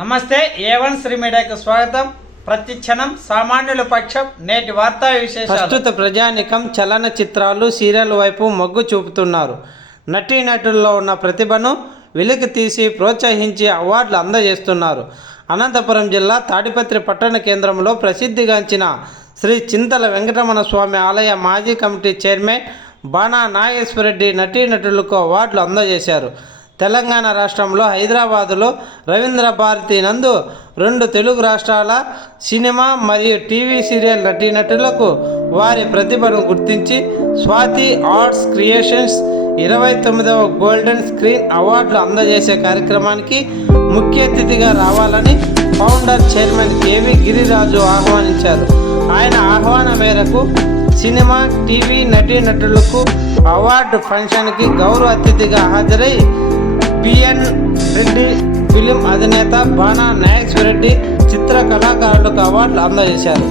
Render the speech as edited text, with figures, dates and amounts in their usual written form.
నమస్తే A1 శ్రీ మీడియాకు స్వాగతం. ప్రతి క్షణం సామాన్యుల పక్షం. నేటి వార్తా విశేషాలు. ప్రస్తుత ప్రజానికం చలనచిత్రాలు సీరియల్ వైపు మొగ్గు చూపుతున్నారు. నటీనటుల్లో ఉన్న ప్రతిభను వెలికి తీసి ప్రోత్సహించి అవార్డులు అందజేస్తున్నారు. అనంతపురం జిల్లా తాడిపత్రి పట్టణ కేంద్రంలో ప్రసిద్ధిగాంచిన శ్రీ చింతల వెంకటరమణ స్వామి ఆలయ మాజీ కమిటీ చైర్మన్ బాణా నాగేశ్వరరెడ్డి నటీనటులకు అవార్డులు అందజేశారు. తెలంగాణ రాష్ట్రంలో హైదరాబాదులో రవీంద్ర భారతి నందు 2 తెలుగు రాష్ట్రాల సినిమా మరియు టీవీ సీరియల్ నటీనటులకు వారి ప్రతిభను గుర్తించి స్వాతి ఆర్ట్స్ క్రియేషన్స్ 29వ గోల్డెన్ స్క్రీన్ అవార్డులు అందజేసే కార్యక్రమానికి ముఖ్య అతిథిగా రావాలని ఫౌండర్ చైర్మన్ కేవి గిరిరాజు ఆహ్వానించారు. ఆయన ఆహ్వానం మేరకు సినిమా టీవీ నటీనటులకు అవార్డు ఫంక్షన్కి గౌరవ అతిథిగా హాజరై పిఎన్ రెడ్డి ఫిలిం అధినేత బాణా నాగేశ్వరరెడ్డి చిత్ర కళాకారులకు అవార్డులు అందజేశారు.